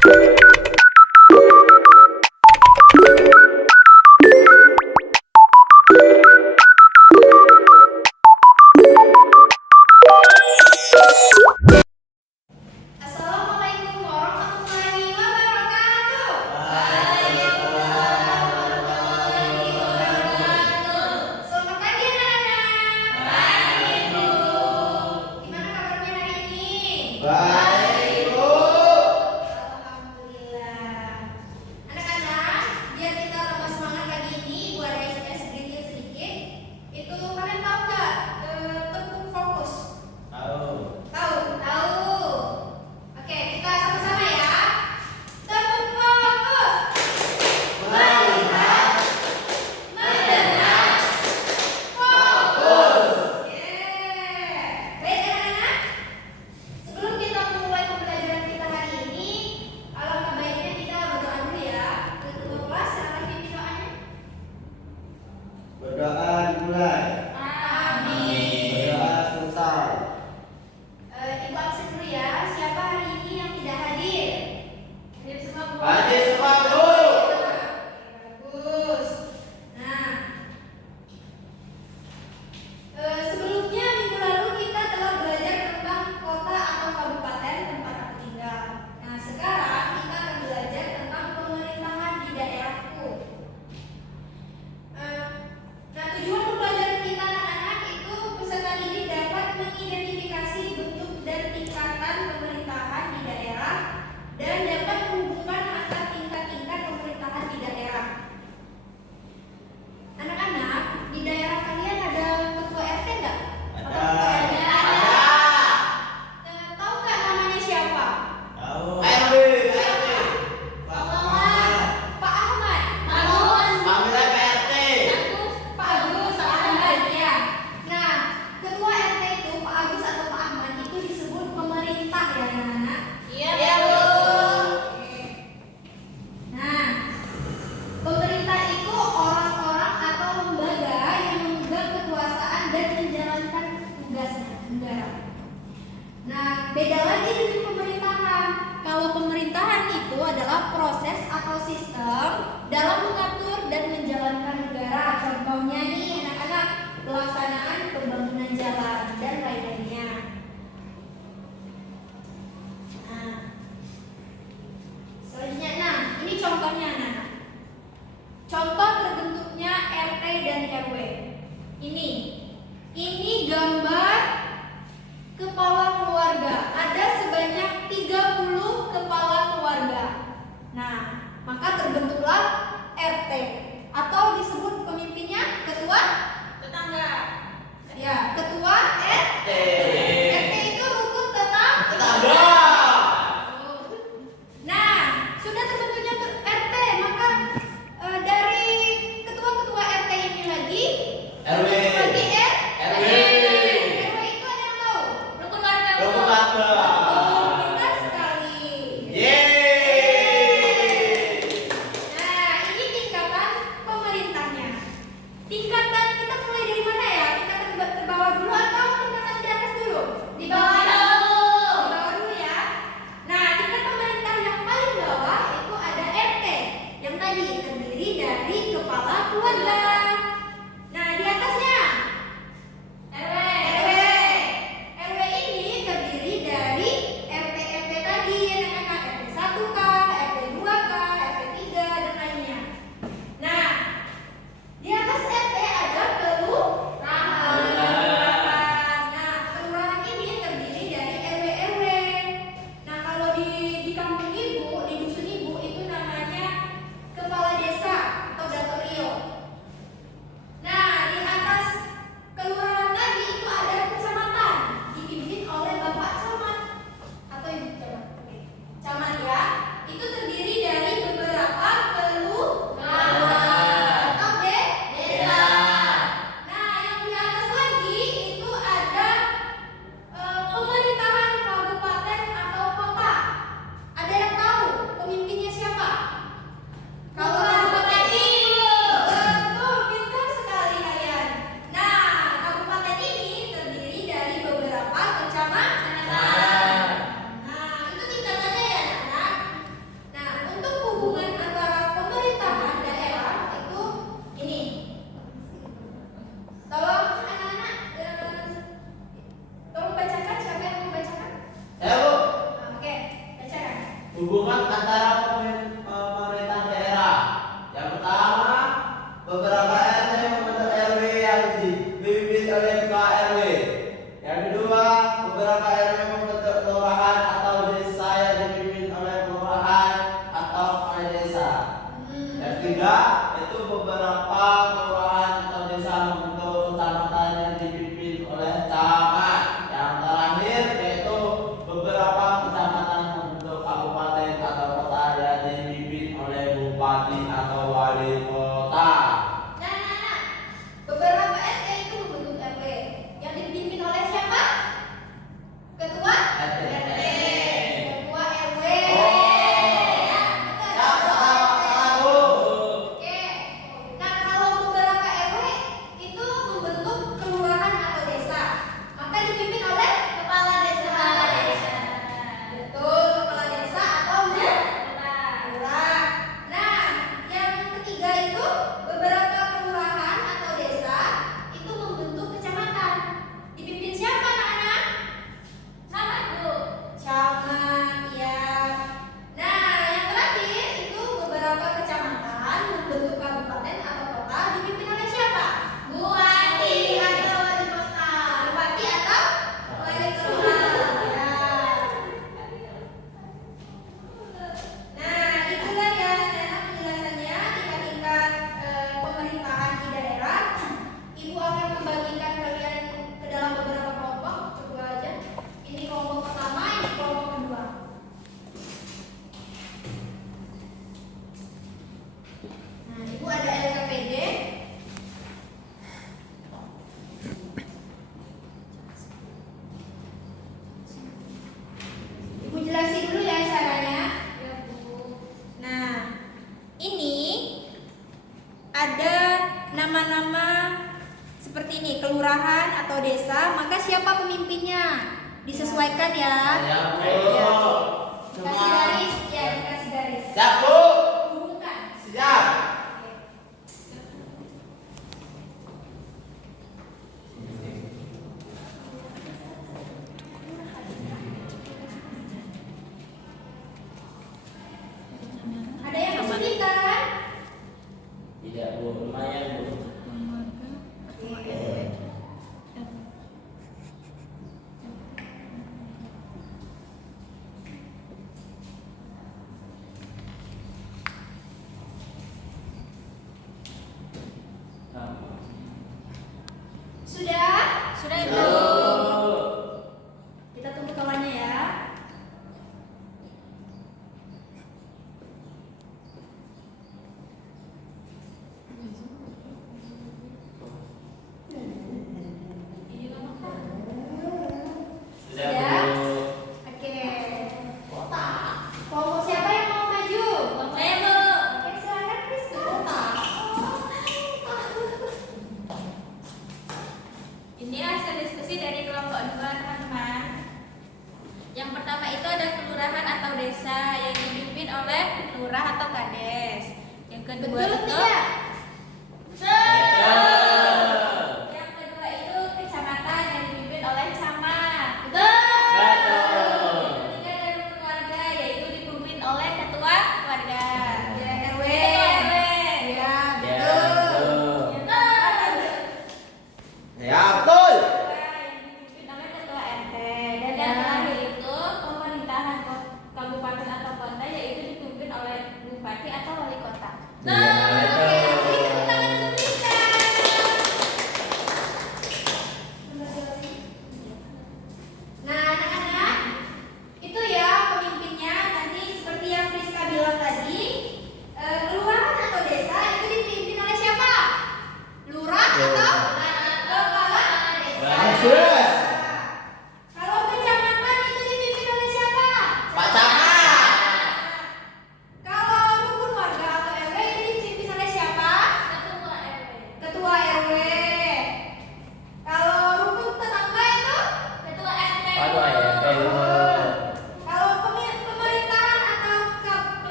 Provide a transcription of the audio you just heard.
Assalamualaikum warahmatullahi wabarakatuh. Waalaikumsalam warahmatullahi wabarakatuh. Selamat pagi anak-anak. Pagi Bu. Gimana kabarnya hari ini? Baik Bu. Alhamdulillah. Anak-anak, biar kita tambah semangat pagi ini, Ibu ada SMS sedikit. Itu kalian tahu nggak tepung fokus? Tahu. Tahu. Oke, kita sama-sama ya. Tepuk fokus. Melihat, mendengar, fokus. Baik anak-anak. Sebelum kita memulai pembelajaran kita hari ini, alangkah baiknya kita berdoa dulu ya. Ketua kelas, silakan pimpin doanya. Berdoa dimulai. Amin. Berdoa selesai. Ibu absen dulu ya. Siapa hari ini yang tidak hadir? Hadir semua Bu. Hadir semua, Bu. Bagus. Nah, sebelumnya minggu lalu kita telah belajar tentang kota atau kabupaten tempat aku tinggal. Nah, sekarang kita akan belajar tentang pemerintahan di daerahku. Nah, tujuan pembelajaran kita anak-anak itu peserta didik dapat mengidentifikasi bentuk dan tingkatan pemerintahan di daerah dan dapat menghubungkan antar tingkat-tingkat pemerintahan di daerah. Anak-anak, di daerah kalian ada ketua RT nggak? Atau ketua RW? Tahu nggak namanya siapa? Tahu. RW. Pak Ahmad. Pak Ahmad. Bagus. Panggilnya PRT. Pak Agus, Pak Ahmad ya. Nah, ketua RT itu Pak Agus atau Pak Ahmad itu disebut pemerintah ya anak-anak. Iya Bu. Nah, pemerintah itu orang-orang atau lembaga yang memegang kekuasaan dan menjalankan tugasnya negara. Nah, beda lagi dengan pemerintahan. Kalau pemerintahan itu adalah proses atau sistem dalam mengatur dan menjalankan negara. Contohnya nih anak-anak, pelaksanaan pembangunan jalan dan lain-lainnya. Nah, selanjutnya, nah ini contohnya anak-anak. Contoh terbentuknya RT dan RW. Ini gambar kepala keluarga. Ada sebanyak 30 kepala keluarga. Nah, maka terbentuklah RT atau disebut pemimpinnya ketua tetangga. Ya, ketua RT. RT itu rukun tetangga. Nah, sudah terbentuknya RT, maka dari ketua-ketua RT ini lagi RW. lagi RW. RW itu ada yang tahu? Rukun warga. Rukun warga. Oh, pintar sekali. Yeay. Nah, ini tingkatan pemerintahnya. Tingkatan kita mulai dari mana ya? Tingkatan terbawah dulu atau tingkatan di atas dulu? Di bawah dulu. Di bawah dulu ya. Nah, tingkat pemerintah yang paling bawah itu ada RT yang tadi terdiri dari kepala keluarga. Nah, di atasnya RW. RW ini terdiri dari RT tadi anak-anak, RT 1K, RT 2K, RT 3 dan lainnya. Nah, di atas RT ada kelurahan. Nah, kelurahan ini terdiri dari RW. Nah, kalau di kampung ibu, di dusun ibu itu namanya kepala desa atau datorio. Nah, di atas kelurahan lagi itu ada kecamatan dipimpin oleh bapak camat atau ibu camat. Oke. Camat ya, itu terdiri dari beberapa kelurahan atau desa. Nah, yang di atas lagi itu ada pemerintahan kabupaten atau kota. Ada yang tahu? hubungan antara pemerintah daerah. Yang pertama, beberapa RT membentuk RW yang dipimpin oleh ketua RW. Yang kedua, beberapa RW membentuk kelurahan atau desa yang dipimpin oleh kelurahan atau kepala desa. Yang ketiga, itu beberapa kelurahan atau desa membentuk kecamatan yang dipimpin oleh camat. Yang terakhir yaitu beberapa kecamatan membentuk kabupaten atau kota yang dipimpin oleh bupati atau wali kota. Nah, beberapa RT itu membentuk RW yang dipimpin oleh siapa? Ketua RT. Ketua RW. Oh. Ya, betul. Salah, Bu. Oke. Nah, kalau beberapa RW itu membentuk kelurahan atau desa, maka dipimpin oleh kepala desa. Betul, kepala desa atau lurah. Nah, yang ketiga itu beberapa kelurahan atau desa itu membentuk kecamatan. Dipimpin siapa, anak-anak? Camat, Bu. Camat, ya. Nah, yang terakhir itu beberapa kecamatan membentuk kabupaten atau kota dipimpin oleh siapa? Bupati atau wali kota. Bupati atau wali kota. Ya. Nah, itulah ya anak penjelasannya tingkat-tingkat pemerintahan di daerah. Ibu akan membagikan kalian ke dalam beberapa kelompok. Coba aja. Ini kelompok pertama, ini kelompok kedua. Nah, ibu ada LKPD. Ibu jelasin dulu ya caranya. Ya, Bu. Nah, ini ada nama-nama seperti ini, kelurahan atau desa, maka siapa pemimpinnya? Disesuaikan ya. Ya, Bu. Ya. Dikasih garis, ya, dikasih garis. Siap, Bu. Hubungkan. Siap. Oke. Ada yang kesulitan? Tidak, Bu. Lumayan, Bu. Sudah? Sudah, Ibu. Bu. Kita tunggu kawannya ya. Sudah, Ya. Bu. Oke. Kelompok siapa yang mau maju? Saya, Bu. Oke, silakan please. Ini hasil diskusi dari kelompok 2, teman-teman. Yang pertama itu ada kelurahan atau desa yang dipimpin oleh lurah atau kades. Yang kedua Betul itu tidak? Yang kedua itu kecamatan yang dipimpin oleh camat. Betul. Betul. Yang ketiga ada rukun warga yaitu dipimpin oleh ketua warga. Ya, RW. Ketua RW. Ya, Ya, betul. betul. Yang keempat ada Ya, betul. yang dipimpin oleh ketua RT. Dan yang terakhir itu pemerintahan kabupaten atau kota yaitu dipimpin oleh bupati atau